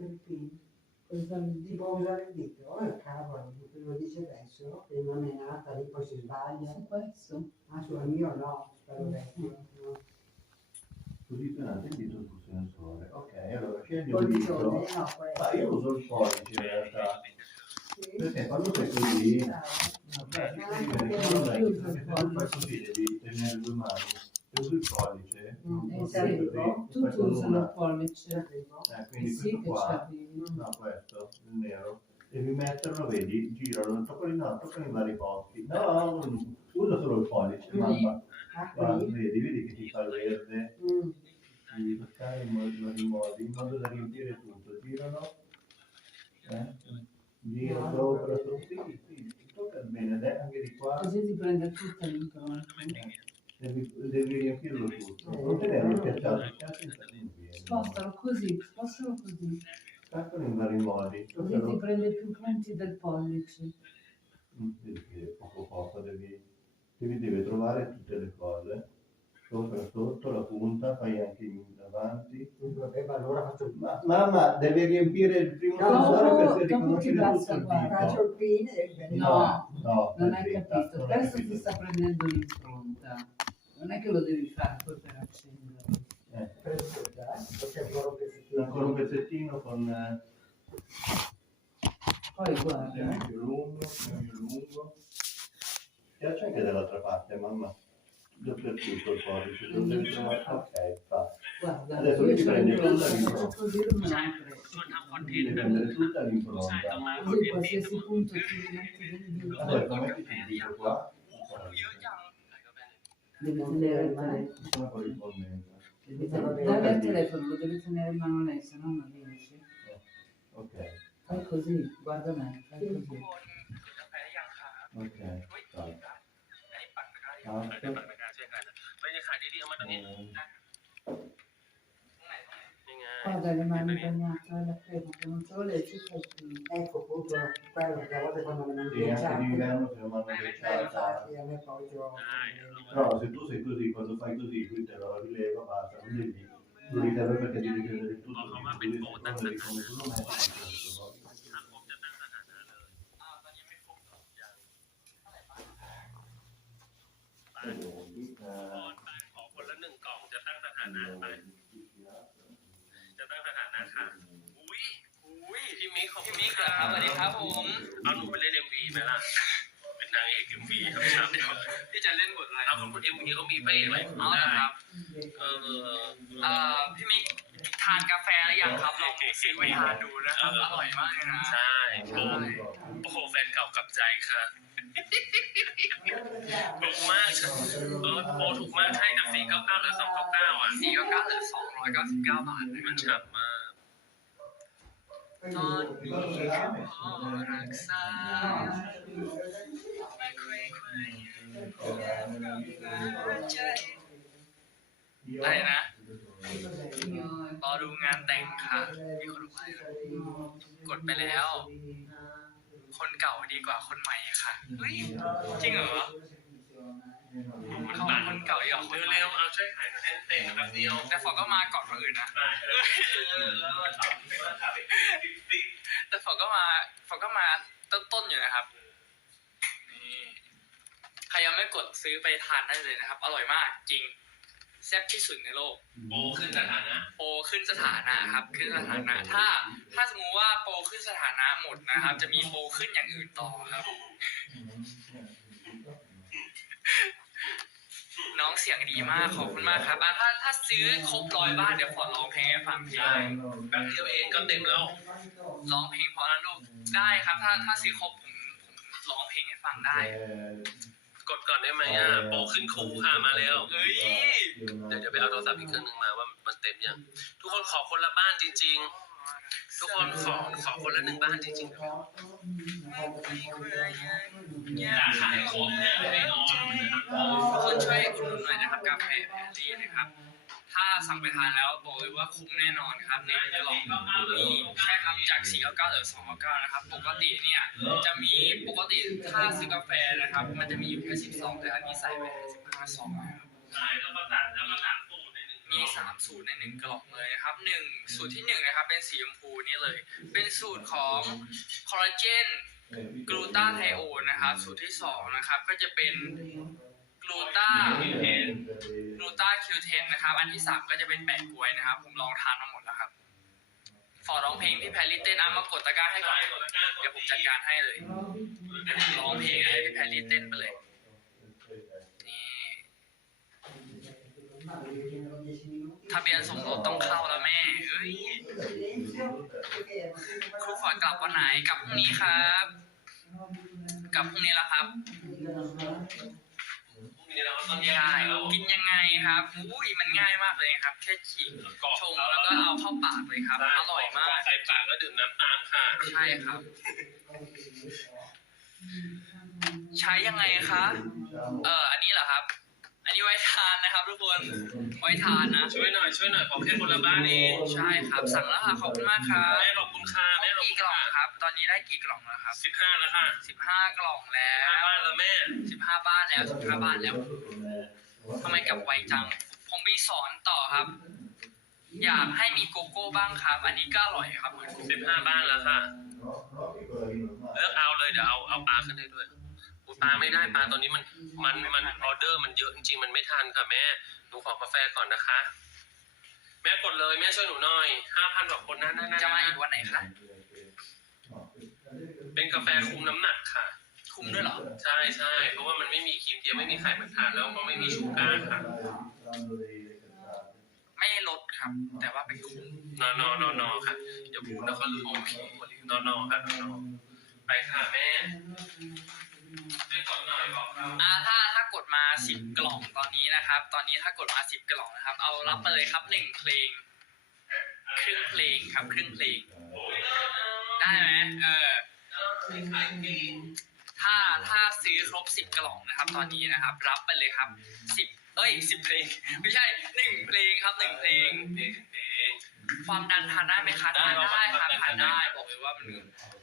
mi Si può usare il dito, eh, cavolo, lo dice adesso, che non è nata, lì poi si sbaglia. Su questo? Ah, sul mio no, spero vecchio. No. Posizionate il dito sul sensore. Ok, allora scegli un dito. no, Ma questo. io uso il pollice in realtà. Sì. Perché quando fai così, Ah, devi perché vedere, non è che tu così, devi tenere due mani. Usi il pollice, Mm, non non se fai arrivo? così, Tutti usano il pollice. Eh, Eh quindi sì, questo qua, no questo, il nero, devi metterlo, vedi, giralo, toccali, no, toccali in vari posti. No, usa solo il pollice, Mm. mamma. Ah, vedi, vedi che ti fa il verde. Mm. devi toccare in vari modi, in modo da riempire tutto. Giralo, eh? gira No, sopra, sopra, sì, sì, tocca bene, anche di qua, Così ti prende tutta l'impronta. deve riempire il primo tesoro per riconoscere tutto il dito. No, no, non hai capito. Adesso ti sta prendendo l'impronta. Non è che lo devi fare poi per accendere. Eh. Ancora un pezzettino con... Eh, poi guarda. È più lungo, più lungo. E c'è anche dall'altra parte, mamma dappertutto il codice. Ok, fa. Guarda, adesso mi prendi il codice. ส่วนทำคอนเทนต์แบบใช่ต้องมาคอนเทนต์ดีต้องมาเปิดก่อนกำแพงที่ยาวกว่าคนดูเยอะจัง Deve tenere in mano. Dai al telefono, lo deve tenere in mano lei, se no non riesce. Ok. Fai così, guarda me, fai così. Ok, dai. Me ne hanno Sì, anche ghiacciate, d'inverno se lo mando eh, ghiacciata. infatti, a me poi ci ho... Però se tu sei così, quando fai così, lui te lo rileva, basta, non devi, lo riserva perché devi prendere tutto, Oh, ma quindi ben tu devi come tu lo metti, questo, no? ถ้าผมจะตั้งสถานะเลยอ่าตอนนี้ไม่ครบหรอกอย่าง Allora, ไปขอคนละหนึ่งกล่องจะตั้งสถานะไปจะตั้งสถานะค่ะ อุ้ยอุ้ยพี่มิกขอบคุณครับสวัสดีครับผม เอาหนูไปเล่นเอ็มวี ไหมล่ะ เป็นนางเอกเอ็มวีครับครับพี่จะเล่นบทอะไรเอาคนเอ็มวีเขามีพระเอกหลายคนนะครับเออเอ่อพี่มิกทานกาแฟหรือยังครับลองซื้อไปทานดูนะครับอร่อยมากเลยนะใช่โอ้โอ้โหแฟนเก่ากลับใจค่ะถูกมากเออโปรถูกมากใช่จากสี่เก้าเก้าเหลือสองเก้าเก้าอะสี่ก็เก้าเหลือสองร้อยเก้าสิบเก้าบาทเลยมันฉ่ำมาก ตอนนี้ขอรักษาไม่เคยเคยใจอะไรนะรอดูงานแต่งค่ะมีคนบอกว่กดไปแล้ว คนเก่าดีกว่าคนใหม่ค่ะเฮ้ยจริงเหรอ เขาคนเก่าดีกว่าคนเร็วๆเอาช่วยขายหน่อยเต็มแป๊บเดียว แต่ฟอก็มาก่อนคนอื่นนะแล้วมาถามมาถามอีกแต่ฟอก็มาฟอก็มาต้นๆอยู่นะครับนี่ใครยังไม่กดซื้อไปทานได้เลยนะครับ อร่อยมากจริงแซ่บที่สุดในโลกโปรขึ้นสถานะโปรขึ้นสถานะครับ ขึ้นสถานะ ถ้า ถ้าสมมุติว่าโปรขึ้นสถานะหมดนะครับ จะมีโปรขึ้นอย่างอื่นต่อครับ น้องเสียงดีมากขอบคุณมากครับอะถ้าถ้าซื้อครบร้อยบ้านเดี๋ยวขอร้องเพลงให้ฟังเพลงใช่แป๊บเดียวเองก็เต็มแล้ว ร้องเพลงเพราะนั้นลูกได้ครับ ถ้าถ้าซื้อครบผมผมร้องเพลงให้ฟังได้ กดก่อนได้ไหมอะโปรขึ้นครูค่ะมาแล้วเฮ้ยเดี๋ยวจะไปเอาโทรศัพท์อีกเครื่องหนึ่งมาว่ามันเต็มยังทุกคนขอคนละบ้านจริง ๆ ทุกคนขอขอคนละหนึ่งบ้านจริงๆครับอยากขายของเนี่ยไม่นอนนะครับทุกคนช่วยอุดหนุนหน่อยนะครับกาแฟแพรรี่นะครับ ถ้าสั่งไปทานแล้วบอกเลยว่าคุ้มแน่นอนครับในกล่องนี่ใช่ครับจาก 499เหลือ299นะครับ ปกติเนี่ยจะมีปกติถ้าซื้อกาแฟนะครับ มันจะมีอยู่แค่ 12 แต่อันนี้ใส่ไป15ซองนะครับใช่แล้วก็ตัดแล้วก็ตัดสูตรในหนึ่ง มีสามสูตรในหนึ่งกล่องเลยนะครับหนึ่งสูตรที่หนึ่งนะครับเป็นสีชมพูนี่เลย เป็นสูตรของคอลลาเจนกลูตาไทโอนนะครับสูตรที่สองนะครับก็จะเป็นกลูตาเกลูตาคิวเทนนะครับ อันที่สามก็จะเป็นแปะกล้วยนะครับ ผมลองทานมาหมดแล้วครับขอร้องเพลงพี่แพรรี่เต้นอะมากดตะกร้าให้ก่อนเดี๋ยวผมจัดการให้เลยเดี๋ยวผมร้องเพลงให้พี่แพรรี่เต้นไปเลยนี่ ทะเบียนสมรสต้องเข้าแล้วแม่เอ้ยครูฝอยกลับวันไหนกลับพรุ่งนี้ครับกลับพรุ่งนี้แล้วครับพรุ่งนี้เราก็ต้องแยกใช่แล้วกินยังไงครับอุ้ยมันง่ายมากเลยครับ แค่ฉีกกรอกชงแล้วก็เอาเข้าปากเลยครับ อร่อยมากใส่ปากแล้วดื่มน้ำตามค่ะ ใช่ครับ ใช้ยังไงคะ เอออันนี้เหรอครับ อันนี้ไว้ทานนะครับทุกคน ไว้ทานนะ ช่วยหน่อยช่วยหน่อยขอแค่คนละบ้านเองใช่ครับ สั่งแล้วค่ะขอบคุณมากครับแม่ขอบคุณค่ะแม่ขอบกี่คุณกล่องค่ะครับ ตอนนี้ได้กี่กล่องแล้วครับสิบห้าแล้วค่ะสิบห้ากล่องแล้ห้าวบ้านแล้วแม่สิบห้าบ้านแล้วสิบห้าบ้านแล้วทำไมกลับไวจัง ผมไปสอนต่อครับ อยากให้มีโกโก้บ้างครับ อันนี้ก็อร่อยครับเหมือนสิบห้าบ้านแล้วค่ะ เลือกเอาเลยเดี๋ยวเอาเอาปลาขึ้นให้ด้วยอุ๊ย ปลาไม่ได้ปลาตอนนี้มันมันมันออเดอร์มันเยอะจริงๆมันไม่ทันค่ะแม่หนูขอกาแฟก่อนนะคะ แม่กดเลยแม่ช่วยหนูหน่อยห้าพันกว่าคนนะนะนะจะมาอีกวันไหนคะเป็นกาแฟคุมน้ำหนักค่ะ คุ้มด้วยเหรอ ใช่ใช่เพราะว่ามันไม่มีครีมเทียมไม่มีไขมันทานแล้วก็ไม่มีชูการ์ค่ะ ไม่ลดครับ แต่ว่าเป็นคุ้มนอนอนอนอค่ะอย่าพูดแล้วก็ลืมนอนอค่ะนอนอไปค่ะแม่ช่วยกดหน่ อ่าถ้าถ้ากดมาสิบกล่องตอนนี้นะครับ ตอนนี้ถ้ากดมาสิบกล่องนะครับ เอารับไปเลยครับหนึ่งเพลง ครึ่งเพลงครับครึ่งเพลง ได้ไหมเออถ้าถ้าซื้อครบสิบกล่องนะครับ ตอนนี้นะครับ รับไปเลยครับสิบเอ้ยสิบเพลง ไม่ใช่หนึ่งเพลงครับหนึ่งเพลงเพลงเพลงความดันทานได้ไหมคะทานได้ครับทานได้บอกเลยว่ามัน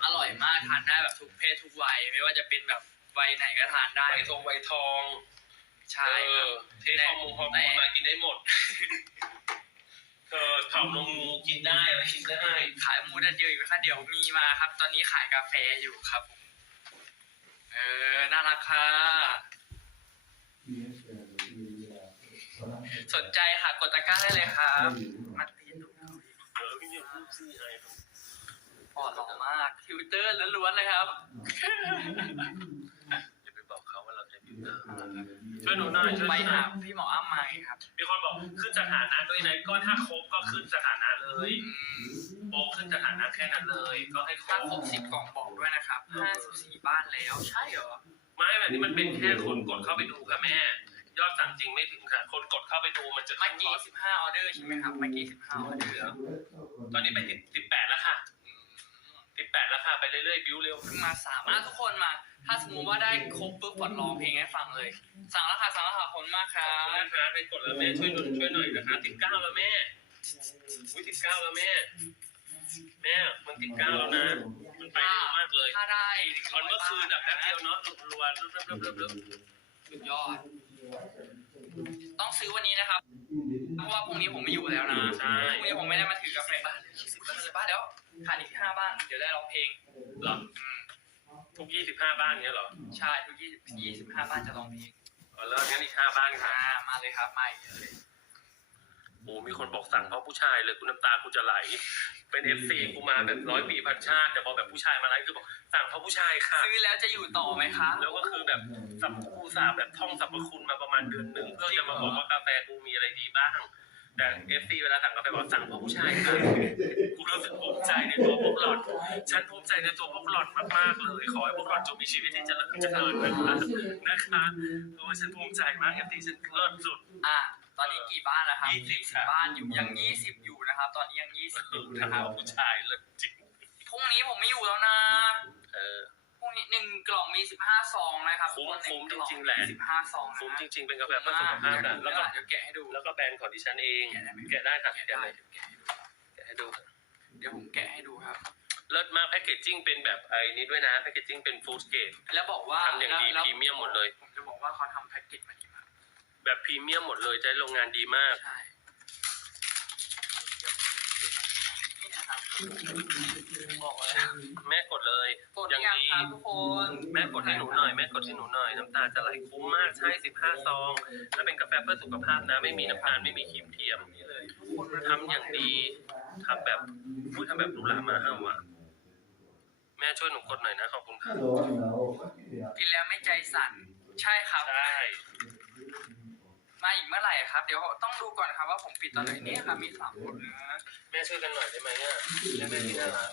อร่อยมากทานได้แบบทุกเพศทุกวัยไม่ว่าจะเป็นแบบ วัยไหนก็ทานได้ ใบทองใบทองใช่เอครับ อเทฮอร์โมนฮอร์โมนมากินได้หมด เออเผานมงูกินได้อะไรกินได้ ขายหมูแดดเดียวอีกไหมคะเดี๋ยวมีมาครับ ตอนนี้ขายกาแฟอยู่ครับผมเออน่ารักค่ะสนใจค่ะกดตะกร้าได้เลยครับมาตีนดูเออพี่เนี่ยพูดซี่ไอปอดหล่อมาก ฟิลเตอร์ล้วนๆเลยครับอ ช่วยหนูหน่อยช่วยหไปนูหน่หาอยพี่หมออ้ำมาไงครับมีคนบอกขึ้นสถานะด้วยนะก็ถ้าครบก็ขึ้นสถานะเลยอืมโป๊ขึ้นสถานะแค่นั้นเลย ก็ให้ครถ้าบครบสิบกล่องบอกด้วยนะครับห้าสิบสี่บ้านแล้ว ใช่เหรอไม่แบบนี้มันเป็นแค่คนกดเข้าไปดูค่ะแม่ ยอดสั่งจริงไม่ถึงค่ะ คนกดเข้าไปดูมันจะเมื่อกี้สิบห้าออเดอร์ใช่ไหมครับเมื่อกี้สิบห้าออเดอร์ตอนนี้ไปสิบสิบแปดแล้วค่ะสิบแปดแล้วค่ะไปเรื่อยๆบิวเร็ว เพิ่งมาสามอะทุกคนมา ถ้าสมมติว่าได้ครบปุ๊บกดร้องเพลงให้ฟังเลย สั่งแล้วค่ะสั่งแล้วค่ะขอบคุณมากคขรัอบคุณบนะคะไปกดแล้วแม่ช่วยหนุนช่วยหน่อยนะคะสิบเก้าแล้วแม่อุ้ยสิบเก้าแล้วแม่ แม่มันสิบเก้าแล้วนะ มันไปเร็วมากเลยถ้าได้หนึ่งตอนเมื่อคืนแบบแป๊บเดียวเนาะรัวๆเริ่มเริ่มเริ่มเริ่มสุดยอด ต้องซื้อวันนี้นะครับ เพราะว่าพรุ่งนี้ผมไม่อยู่แล้วนะ ใช่พรุ่งนี้ผมไม่ได้มาถือกาแฟบ้านเลยยี่สิบบ้านบ้านแล้วขาดอีกห้าบ้าน เดี๋ยวได้ร้องเพลงเหรออืม ทุกยี่สิบห้าบ้านเนี้ยเหรอใช่ทุกยี่สิบยี่สิบห้าบ้านจะร้องเพลงอ๋อแล้วงั้นอีกห้าบ้านค่ะ อ่ามาเลยครับมาอีกเลยโอ้มีคนบอกสั่งเพราะผู้ชายเลยกูน้ำตากูจะไหล เป็นเอฟซีกูมาแบบร้อยปีพันชาติ แต่พอแบบผู้ชายมาไลฟ์คือบอกสั่งเพราะผู้ชายค่ะ ซื้อแล้วจะอยู่ต่อไหมคะ แล้วก็คือแบบสัมกูสาห์แบบท่องสรรพคุณมาประมาณเดือนหนึ่งเพื่อจะมาบอกว่ากาแฟกูมีอะไรดีบ้าง แต่เอฟซีเวลาสั่งกาแฟบอกสั่งเพราะผู้ชายค่ะกูรู้สึกภูมิ ใจในตัวพวกหล่อน ฉันภูมิใจในตัวพวกหล่อนมากๆเลย ขอให้พวกหล่อนจงมีชีวิตที่เจริญเจริญนะคะนะคะโอ้ยฉันภูมิใจมากเอฟซีฉันเลิศสุด อะตอนนี้กี่บ้านแล้วครับยี่สิบสิบบ้านอยู่ยังยี่สิบอยู่นะครับ ตอนนี้ยังยี่สิบอยู่ทานะงครับผู้ชายเลิศจริง พรุ่งนี้ผมไม่อยู่แล้วนะเออ พรุ่งนี้หนึ่งกล่องมีสิบห้าซองนะครับคุ้มทุกนคุ้มนึ่กล่อจริงๆแหละ สิบห้าซองนะคุ้มจริง ๆ เป็นกาแฟเพื่อสุขภาพนะแล้วก็เดี๋ยวแกะให้ดูแล้วก็แบรนด์ของดิฉันเอง แกะได้ค่ะแกะแกะได้เลยเดี๋ยวแกะให้ดูแกะให้ดู เดี๋ยวผมแกะให้ดูครับ เลิศมากแพคเกจจิ้งเป็นแบบไอ้นี้ด้วยนะแพคเกจจิ้งเป็นฟู้ดเกรดแล้วบอกว่าทำอย่างดีแล้วพรีเมียมหมดเลย ผมจะบอกว่าเขาทำแพ็กเกจมาดีมากแบบพรีเมียมหมดเลยใจโรงงานดีมาก ใช่ บอกเลยแม่กดเลยกดหรือยังครับทุกคน แม่กดให้หนูหน่อย แม่กดให้หนูหน่อย น้ำตาลจะไหลคุ้มมากใช่15ซองแล้วเป็นกาแฟเพื่อสุขภาพนะ ไม่มีน้ำตาลไม่มีครีมเทียมนี่เลยคนมันทำอย่างดีทำแบบพูดทำแบบหรูหรามาห้าวอะแม่ช่วยหนูกดหน่อยนะขอบคุณค่ะ Allora, no, perché กินแล้วไม่ใจสั่นใช่ครับใช่ มาอีกเมื่อไหร่ครับ เดี๋ยวต้องดูก่อนครับว่าผมปิดตอนไหนเนี่ยครับมีสามคนนะแม่ช่วยกันหน่อยได้ไหมอะแม่แม่ที่น่ารัก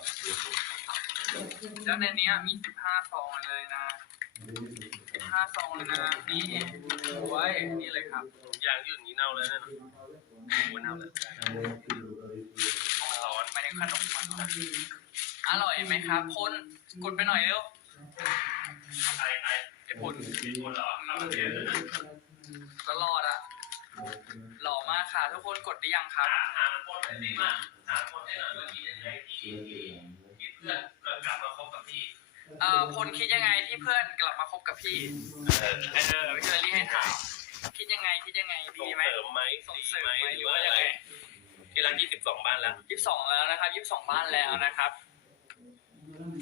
แล้วในเนี้ยมีสิบห้าซองเลยนะสิบห้าซองเลยนะนี่ไว้นี่เลยครับยางยืดอย่างนี้เน่าเลยนะโอ้เน่าเลยร้อนหมายถึงขนมมันนะอร่อยไหมครับคนกดไปหน่อยเร็วไอ้ไอ้ไอ้ผลมีคนเหรอ เอาเดี๋ยวนะก็รอดอะหล่อมากค่ะ ทุกคนกดได้ยังครับ ถามถามคนหน่อยสิมาถามคนให้หน่อยว่าคิดยังไงที่ที่เพื่อนเกิดกลับมาคบกับพี่เอ่อพลคิดยังไงที่เพื่อนกลับมาคบกับพี่ เออเออพี่เชอรี่ให้ถามคิดยังไงคิดยังไงส่ดีงไหม เสริมไหมส่งดีเสริมไหมไหมหหรืรืออว่าว่ายัยังงไงไงที่รักยี่สิบสองบ้านแล้วยี่สิบสองแล้วนะครับยี่สิบสองบ้านแล้วนะครับ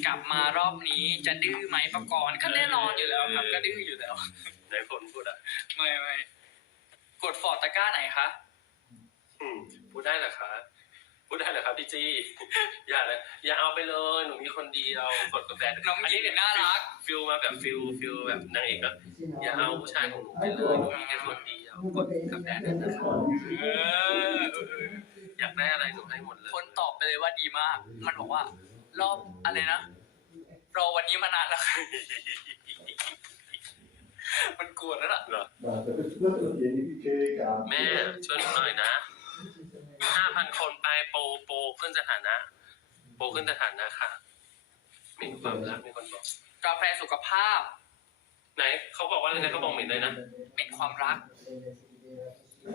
กลับมารอบนี้จะดื้อไหมประกรณ์ก็แน่นอนอยู่แล้วครับ ก็ดื้ออยู่แล้ว ไหนผลพูดอะ ไม่ไม่กดฟอร์ดตะกร้าไหนคะอืมพูดได้เหรอคะพูดได้เหรอครับพี่จี้ อย่าเลยอย่าเอาไปเลยหนูมีคนเดียวกดกาแฟน้องยิ้มน่ารัก ฟิลมาแบบฟิลฟิลแบบนางเอกก็อย่าเอาผู้ชายของหนูไปเลยหนูมีแค่คนเดียวกดกาแฟด้วยนะคะเออเออเอออยากได้อะไรหนูให้หมดเลยคนตอบไปเลยว่าดีมาก มันบอกว่า รอบอะไรนะรอวันนี้มานานแล้วค่ะ มันกวนแล้วล่ะ Basta, questo tieni che แม่ช่วยหนูหน่อยนะห้าพันคนไปโปรโปรขึ้นสถานะ โปรขึ้นสถานะค่ะ มีความรักมีคนบอก กาแฟสุขภาพ ไหนเขาบอกว่าอะไรนะเขาบอกเหม็นเลยนะเป็นความรัก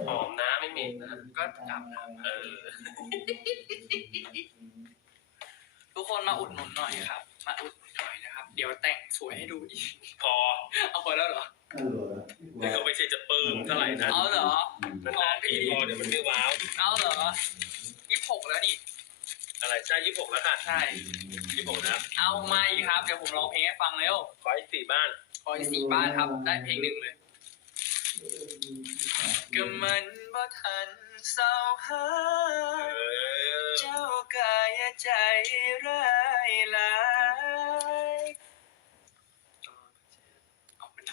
หอมนะไม่เหม็นนะก็กลับนะเออ ทุกคนมาอุดหนุนหน่อยครับ มาอุดหนุนหน่อยนะครับ เดี๋ยวแต่งสวยให้ดูอีก พอเอาพอแล้วเหรอ Allora, แต่ก็ไม่ใช่จะปลื้มเท่าไหร่นะเอาเหรอ นานๆทีพอเดี๋ยวมันไม่ว้าว เอาเหรอยี่สิบหกแล้วนี่ อะไรใช่ยี่สิบหกแล้วค่ะใช่ ยี่สิบหกแล้วเอามาอีกครับ เดี๋ยวผมร้องเพลงให้ฟังเร็วขออีกสี่บ้าน คอยสี่บ้านครับ ได้เพลงหนึ่งเลย ก็มันบ่ทันเศร้าหาเออเจ้ากายใจร้ายหลายเอาไปท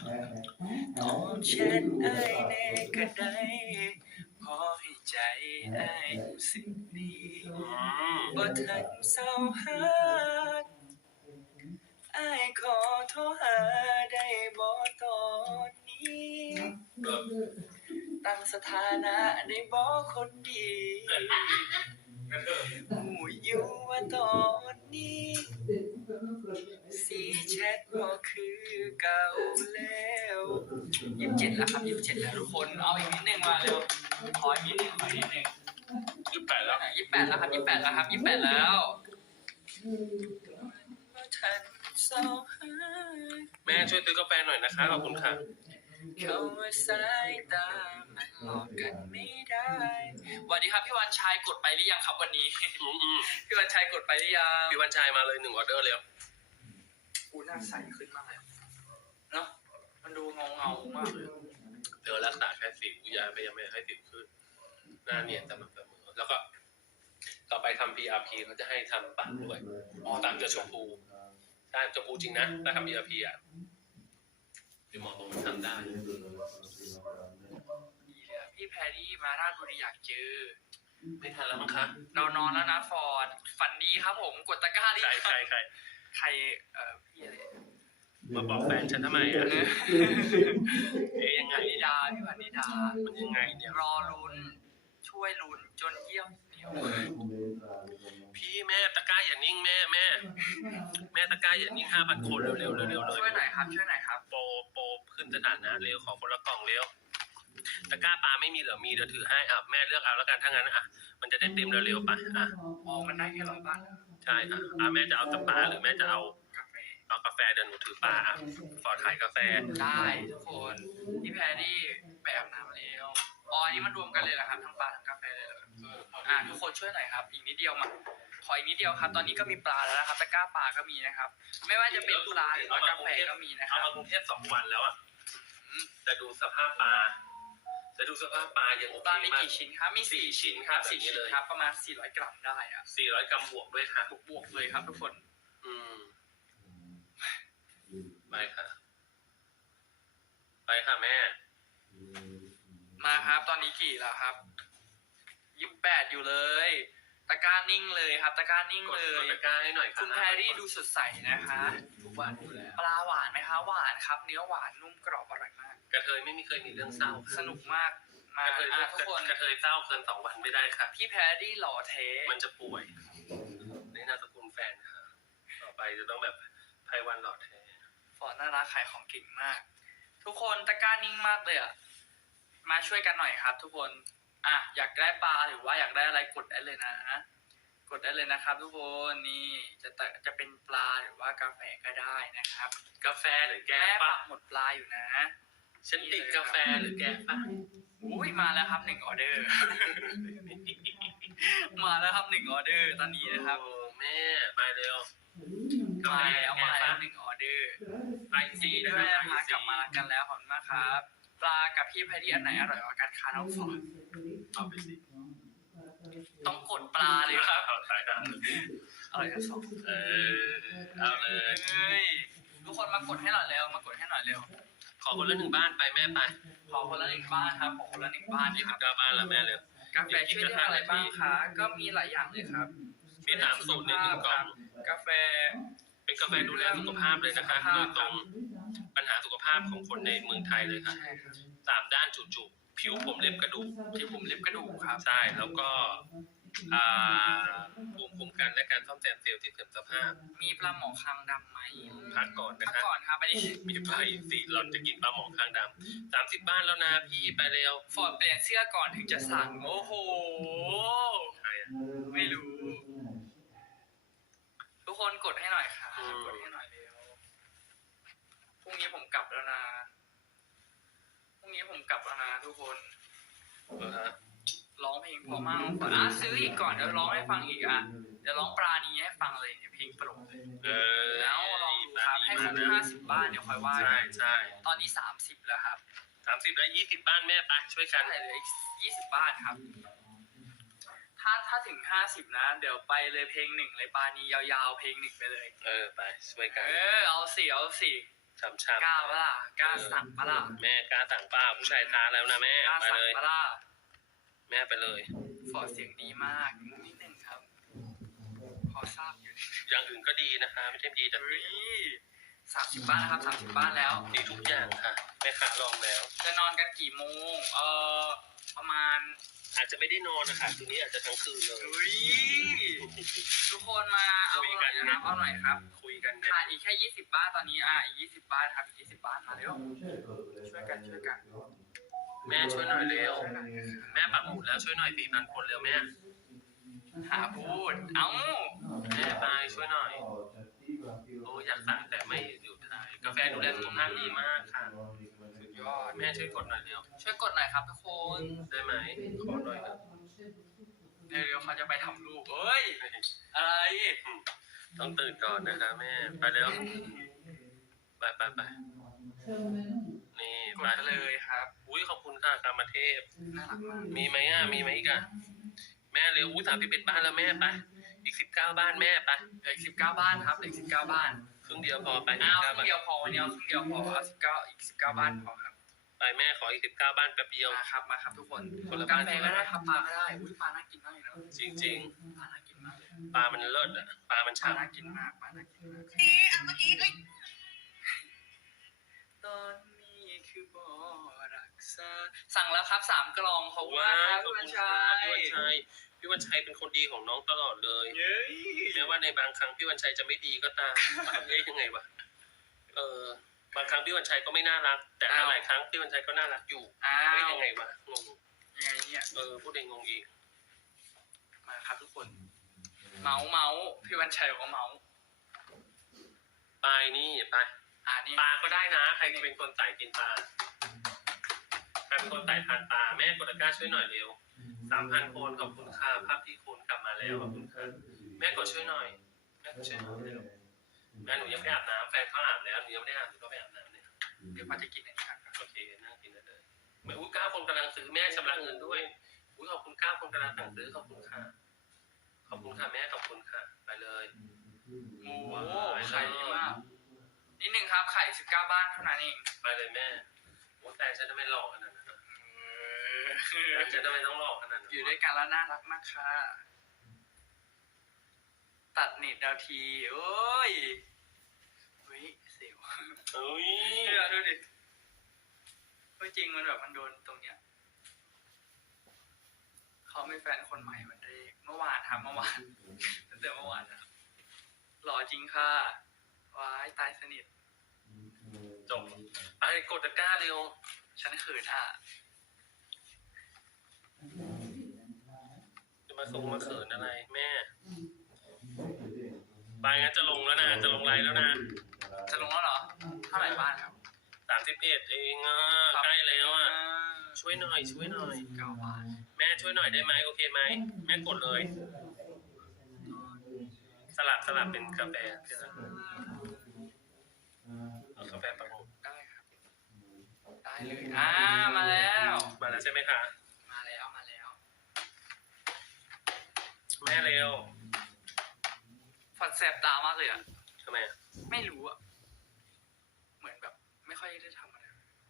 ำตอบแชทไอ้ายแน่ก็ได้ขอให้ใจไอ้ายรู้สึกดีอืมบ่ทันเศร้าหาไอ้ายขอโทรหาได้บ่ตอนนี้ ตั้งสถานะได้บ่คนดีหูอยู่ว่าตอนนี้ แล้วครับยี่สิบเจ็ดแล้วทุกคนเอาอีกนิดนึงมาเร็วขออีกนิดนึงขออีกนิดนึงยี่สิบแปดแล้วยี่สิบแปดแล้วครับยี่สิบแปดแล้วครับยี่สิบแปดแล้วทันเศร้าหาแม่ช่วยซื้อกาแฟหน่อยนะคะขอบคุณค่ะเขาว่าสายตามันหลอกกันไม่ได้สวัสดีครับพี่วันชัยกดไปหรือยังครับวันนี้อืมอืมพี่วันชัยกดไปหรือยังพี่วันชัยมาเลยหนึ่งออเดอร์เร็วกูหน้าใสขึ้นมากเลยเนาะ มันดูเงาเงาๆมากเลยเธอรักษาแค่สิวยาพยายามไม่ให้สิวขึ้น หน้าเนียนสม่ำเสมอแล้วก็ ต่อไปทำ PRP เขาจะให้ทำปากด้วยอ๋อตามจะชมพูใช่ชมพูจริงนะถ้าทำ PRP อะเดี๋ยวหมอตรงทำได้ดีเลยอะพี่แพรรี่มาราชบุรีอยากเจอ ไม่ทันแล้วมั้งคะเรานอนแล้วนะฟอร์ดฝันดีครับผมกดตะกร้าหรือใครยังใครใครใครเอ่อพี่อะไร มาบอกแฟนฉันทำไมอะเอ๊ยยังไงพันนิดาพี่พันนิดามันยังไงเนี่ยรอลุ้น ช่วยลุ้นจนเยี่ยมเหนียวเลย พี่แม่ตะกร้าอย่านิ่งแม่แม่แม่ตะกร้าอย่านิ่งห้าพันคนเร็วเร็วเร็วเร็วเลช่วยยหน่อยครับช่วยหน่อยครับโปรโปรขึ้นสถานะเร็วขอคนละกล่องเร็วตะกร้าปลาไม่มีเหรอมีเดี๋ยวถือให้อะแม่เลือกเอาแล้วกันถ้างั้นอะมันจะได้เต็มเร็วๆไปอะอ๋อมันได้แค่ร้อยบาทใช่อะอะแม่จะเอาแต่ปลาหรือแม่จะเอากาแฟ เอากาแฟเดี๋ยวหนูถือปลาอะฟอร์ดขายกาแฟ ได้ทุกคนพี่แพรรี่ไปอาบน้ำแล้วอ๋ออันนี้มันรวมกันเลยเหรอครับทั้งปลาทั้งกาแฟเลยเหรอครับเออพออ่าทุกคนช่วยหน่อยครับ อีกนิดเดียวมาขออีกนิดเดียวครับ ตอนนี้ก็มีปลาแล้วนะครับตะกร้าปลาก็มีนะครับ ไม่ว่าจะเป็นปลาหรือว่ากาแฟก็มีนะคเอารับมากรุงเทพสองวันแล้วอะจะดูสภาพปลาจะดูสภาพปลายังโอปลาเคมีมาก กี่ชิ้นครับมีสี่สี่ชิ้ชิ้นนครับแบบสี่นี้ชิ้นเลยครับประมาณ400กรัมได้อะ400 กรัมบวกด้วยค่ะ บวกบวกๆเลยครับทุกคน อืม ไปค่ะ ไปค่ะแม่ มาครับ ตอนนี้กี่แล้วครับยี่แปดอยู่เลยตะกร้านิ่งเลยครับตะกร้านิ่งกดเลกดย ตะกร้าให้หน่อยค่ะคุณแพรรี่ดูสดใสนะคะ ทุกวันอยู่แล้วปลาหวานไหมคะหวานครับ เนื้อหวานนุ่มกรอบอร่อยมาก กระเทยไม่มีเคยมีเรื่องเศร้าสนุกมากมากระเทยอะทุกคนกระเทยเศร้าเกินสองวันไม่ได้ค่ะ พี่แพรรี่หล่อเทมันจะป่วยในนามสกุลแฟนค่ะ ต่อไปจะต้องแบบไพวันหลอดแท้ ฟอร์ดน่ารักขายของเก่งมาก ทุกคนตะกร้านิ่งมากเลยอะ มาช่วยกันหน่อยครับ ทุกคน อะอยากได้ปลาหรือว่าอยากได้อะไรกดได้เลยนะ กดได้เลยนะครับ ทุกคนนี่จะตะจะเป็นปลาหรือว่ากาแฟก็ได้นะครับ กาแฟหรือแกแม่ปะปักหมดปลาอยู่นะ ฉันติดกาแฟหรือแกปะอุ้ยมาแล้วครับหนึ่งออเดอร์ มาแล้วครับหนึ่งออเดอร์ตอนนี้นะครับ โอ้แม่ไปเร็ว มาแล้วมาแล้วหนึ่งออเดอร์ไปดีซีด้ด้ววยยนะนะคะกลับมากันแล้วขอบคุณมากครับปลากับพี่ไพดี้อันไหนอร่อยกว่ากันคะน้องฟอร์ดเอาไปสิต้องกดปลาเลยครับเอาไปครับอร่อยทั้งสองเออเอาเลยเฮ้ยทุกคนมากดให้หน่อยเร็วมากดให้หน่อยเร็วขอคนละหนึ่งบ้านไปแม่ไป ขอคนละหนึ่งบ้านครับขอคนละหนึ่งบ้านยี่คสิรับบเก้าบ้านละแม่เร็วกาแฟช่วยเรื่องอะไรบ้างคะก็มีหลายอย่างเลยครับมีสามสูตรในหนึ่งกล่องกาแฟ เป็นกาแฟดูแลสุขภาพเลยนะคะโดยตรงปัญหาสุขภาพของคนในเมืองไทยเลยค่ะใช่ครับสามด้านจุกๆผิวผมเล็บกระดูกที่ผมเล็บกระดูกครับ ใช่แล้วก็อ่าภูมิคุ้มกันและการซ่อมแซมเซลล์ที่เสื่อมสภาพมีปลาหมอคางดำไหมพักก่อนนะพักคะ ก่อนครับอันนี้มีไฟสิหล่อนจะกินปลาหมอข้างดำสามสิบบ้านแล้วนะพี่ไปเร็วฟอร์ดเปลี่ยนเสื้อก่อนถึงจะสั่งโอ้โห ใครอะไม่รู้ ทุกคนกดให้หน่อยครับอืม กดให้หน่อยเร็วพรุ่งนี้ผมกลับแล้วนะ พรุ่งนี้ผมกลับแล้วนะทุกคน เหรอฮะร้องเพลงเพอมากก่อนอะซื้ออีกก่อนเดี๋ยวร้องให้ฟังอีกอะเดี๋ยวร้องปราณีให้ฟังเลยเนี่ยเพลงโปรดเลยเออแล้วลองดูครับให้ครบห้าสิบบ้านเดี๋ยวค่อยว่าใช่กันใช่ตอนนี้สามสิบแล้วครับสามสิบแล้วยี่สิบบ้านแม่ไปช่วยกัน ใช่เหลืออีกยี่สิบบ้านครับ ถ้าถ้าถึงห้าสิบนะ เดี๋ยวไปเลยเพลงหนึ่งเลยปานียาวๆเพลงหนึ่งไปเลย เออไปช่วยกันเออเอาสิเอาสิช้ำช้กล้าปะล่ะกล้าสั่งปะล่ะำแม่กล้าสั่งป้าผู้ชายท้าแล้วนะแม่กล้าไปสั่งเลยปะล่ะแม่ไปเลยฟอร์ดเสียงดีมากนิดนึงครับพอทราบอยู่อย่างอื่นก็ดีนะคะ ไม่ใช่ดีแต่เฮ้ยสามสิบบ้านนะครับสามสิบบ้านแล้วดีทุกอย่างค่ะแม่ค้าลองแล้ว จะนอนกันกี่โมงเออ ประมาณอาจจะไม่ได้นอนนะคะทีนี้อาจจะทั้งคืนเลยเฮ้ยทุกคนมาเอาคุยหกัน่อนยนะครับเอาหน่อยครับคุยกันเนี่ยขาดอีกแค่ยี่สิบบ้านตอนนี้อะอีกยี่สิบบ้านครับอีกยี่สิบบ้านมาเร็วช่วยกันช่วยกัน แม่ช่วยหน่อยเร็ว แม่ปักหมุดแล้วช่วยหน่อยสี่พันคนเร็วแม่หาพูด เอ้าแม่ไปช่วยหน่อยโอ้อยากสั่งแต่ไม่อยู่ไทยกาแฟดูแลสุขภาพดีมากค่ะ สุดยอดแม่ช่วยกดหน่อยเร็วช่วยกดหน่อยครับทุกคนได้ไหมขอหน่อยนะเร็วๆเขาจะไปทำลูกเอ้ยอะไร ต้องตื่นก่อนนะคะแม่ ไปเร็วไปไปไปนี่กไปดเลยครับ อุ้ยขอบคุณค่ะกามเทพน่ารักมากมีไหมอะ มีไหมอีกอะ แม่เร็วอุ้ยสามสิบเอ็ดบ้านแล้วแม่ไป อีกสิบเก้าบ้านแม่ไปเหลืออีกสิบเก้าบ้านครับเหลืออีกสิบเก้าบ้านครึ่งเดียวพอไปเอาค19รึ่งบ้านเดียวพอวันนี้เอาครึ่งเดียวพอเอาสิบเก้าอีกสิบเก้าบ้านพอครับ ไปแม่ขออีกสิบเก้าบ้านแป๊บเดียว มาครับมาครับทุกคนคนละกาบ้านแฟก็ได้ครับปลาก็ได้อุ้ยปลาน่ากินมากเลยเนอะจริง ปลาน่ากินมากเลยๆ ปลามันเลิศอะ ปลามันปลาฉ่ำน่ากินมากปลาน่ากินมากตอนนี้คือบ่รักษาสั่งแล้วครับสามกล่องขอบคุณว้ามากครับขอบพี่คุวัณนค่ะชัยพี่วันชัยพี่วันชัยเป็นคนดีของน้องตลอดเลยเย้ยแม้ว่าในบางครั้งพี่วันชัยจะไม่ดีก็ตามเอ๊ยยังไงวะเออ บางครั้งพี่วันชัยก็ไม่น่ารัก แต่หลายๆครั้งพี่วันชัยก็น่ารักอยู่อ้าเอ๊ยวยังไงวะงงยังไงเนี่ย เออพูดเองงงอีกมาครับทุกคน เมาส์เมาส์พี่วันชัยบอกว่าเมาส์ไปนี่ไปอ่านี่ปลาก็ได้นะ ใครเป็นคนใส่กินปลาใครเป็นคนใส่ทานปลาแม่กดตะกร้าช่วยหน่อยเร็วสามพันคนขอบคุณค่ะภาพที่คุณกลับมาแล้วขอบคุณค่ะแม่กดช่วยหน่อยแม่กดช่วยหน่อย แม่หนูยังไม่อาบน้ำแฟนเขาอาบแล้วหนูยังไม่ได้อาบหนูก็ไปอาบน้ำเนี่ยเดี๋ยวมาจะกินอันนี้ครับโอเคนั่งกินได้เลยแม่อุ้ยเก้าคนกำลังซื้อแม่ชำระเงินด้วยอุ้ยขอบคุณเก้าคนกำลังสั่งซื้อขอบคุณค่ะขอบคุณค่ะแม่ขอบคุณค่ะ ไปเลยโอ้โหไข่ดีมากนิดนึงครับไข่สิบเก้าบ้านเท่านั้นเองไปเลยแม่โอ้แฟนฉันจะไม่หลอกขนาดนั้นนะแฟนฉันจะไม่ต้องหลอกขนาดนั้นอยู่ด้วยกันแล้วน่ารักมากค่ะตัดเน็ตดาวที โอ้ยเฮ้ยเสียว เฮ้ยเนี่ยดูดิเฮ้ยจริงมันแบบมันโดนตรงเนี้ยเขาไม่แฟนคนใหม่วันแรกเมื่อวานครับเมื่อวานตั้งแต่เมื่อวานนะครับหล่อจริงค่ะว้ายตายสนิทจบไปกดตะกร้าเร็ว ฉันเขินอะจะมาทรงมาเขินอะไร แม่ ไปงั้นจะลงแล้วนะ จะลงไลน์แล้วนะ จะลงแล้วเหรอ เท่าไหร่บ้านครับสามสิบเอ็ดเองอะใกล้แล้วอะ ช่วยหน่อย ช่วยหน่อย เก้าบาทแม่ช่วยหน่อยได้ไหมโอเคไหม แม่กดเลย สลับสลับเป็นกาแฟเอากาแฟปังได้ครับ ได้เลย อ่า มาแล้ว มาแล้วใช่ไหมคะ มาแล้ว มาแล้ว แม่เร็วฝันแสบตามากเลยอะทำไมอะ ไม่รู้อะ เหมือนแบบ ไม่ค่อยได้ทำอะไร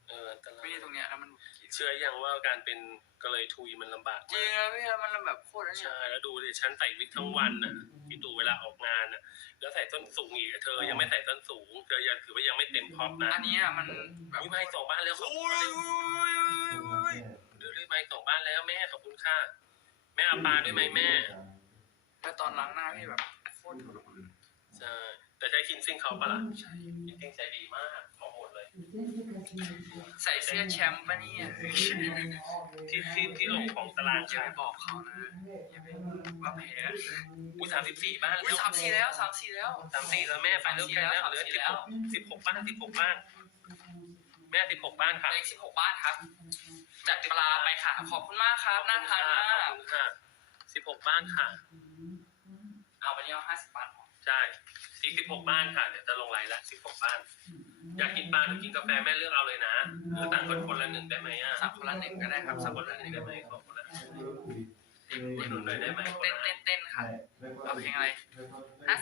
เอออันตรา ไม่ยได้ตรงเนี้ยแล้วมันเชื่อยังว่าการเป็นกระเลยทุยมันลำบากจริมางกแล้วพี่แล้วมันแบบโคตรแล้วเนี่ยใช่แล้วดูดิฉันใส่วิกทั้งวันน่ะพี่ตู่เวลาออกงานน่ะ แล้วใส่ส้นสูงอีกเธอยังไม่ใส่ส้นสูงเธอยังถือว่ายังไม่เต็มพ็อปนะอันเนี้ยมันแบบอุ้ยไม่สองบ้านแล้วขอบคุณโอ้ยโอ้ยโอ้ยโอ้ยเรื่อยๆไม่สองบ้านแล้วแม่ขอบคุณค่ะแม่เอาปลาด้วยไหมแม่แล้วตอนล้างหน้าพี่แบบโคตรทรมานใช่แต่ใช้คินซิ่งเขาปะล่ะใช่คินซิ่งใช้ดีมาก ใส่เสื้อแชมป์ปะเนี่ยที่ที่ที่ลงของตารางอย่าค่ะไปบอกเขานะอย่าไปว่าแพ้อุ้ยสามสิบสี่บ้านอุ้ยสามสี่แล้วสามสี่แล้วสามสี่แล้วแม่ไปเริ่มใกล้แล้วเหลือสิบหกสิบหกบ้านสิบหกบ้านแม่สิบหกบ้านค่ะเลขสิบหกบ้านครับ จัดปลาไปค่ะ ขอบคุณมากครับน่าทานมาขอบกคุณค่ะสิบหกบ้านค่ะ เอาวันนี้เอาห้าสิบบาทพอใช่ อีกสิบหกบ้านค่ะ เดี๋ยวจะลงไลน์ละสิบหกบ้าน อยากกินปลาหรือกินกาแฟแม่เลือกเอาเลยนะหรือต่างคนคนละหนึ่งได้ไหมอะสั่งคนละหนึ่งก็ได้ครับสัสั่กงคคนนละละหหนึ่นึ่งงได้ไหมขอคนละหนึ่งเอุดหนุนหน่อยได้ไหมเต้นเต้นเต้นค่ะเอาเอาเพลงอะไรห้า